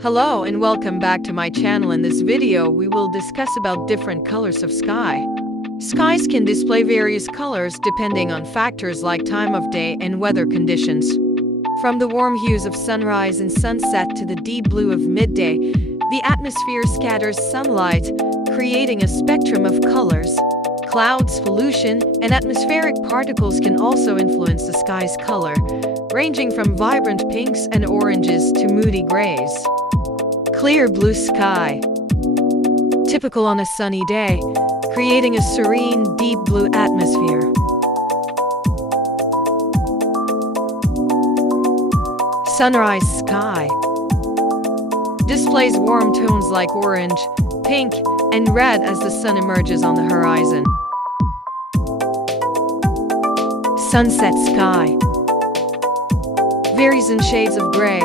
Hello and welcome back to my channel. In this video, we will discuss about different colors of sky. Skies can display various colors depending on factors like time of day and weather conditions. From the warm hues of sunrise and sunset to the deep blue of midday, the atmosphere scatters sunlight, creating a spectrum of colors. Clouds, pollution, and atmospheric particles can also influence the sky's color, ranging from vibrant pinks and oranges to moody grays. Clear blue sky. Typical on a sunny day, creating a serene, deep blue atmosphere. Sunrise sky. Displays warm tones like orange, pink, and red as the sun emerges on the horizon. Sunset sky. Varies in shades of gray,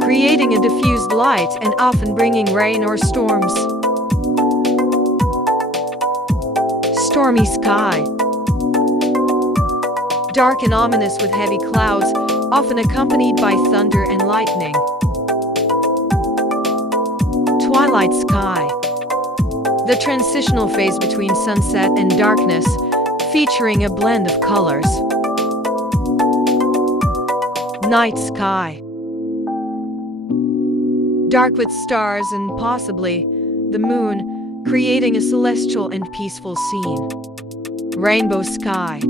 creating a diffused light and often bringing rain or storms. Stormy sky. Dark and ominous with heavy clouds, often accompanied by thunder and lightning. Twilight sky. The transitional phase between sunset and darkness, featuring a blend of colors. Night sky. Dark with stars and possibly the moon, creating a celestial and peaceful scene. Rainbow sky.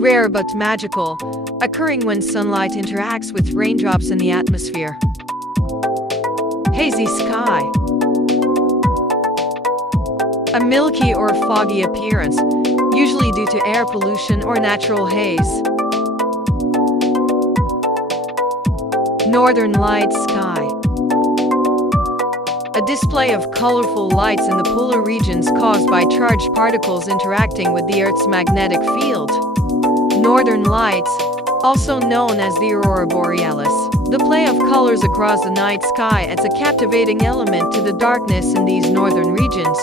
Rare but magical, occurring when sunlight interacts with raindrops in the atmosphere. Hazy sky. A milky or foggy appearance, usually due to air pollution or natural haze. Northern light sky. A display of colorful lights in the polar regions caused by charged particles interacting with the Earth's magnetic field. Northern lights, also known as the aurora borealis. The play of colors across the night sky adds a captivating element to the darkness in these northern regions.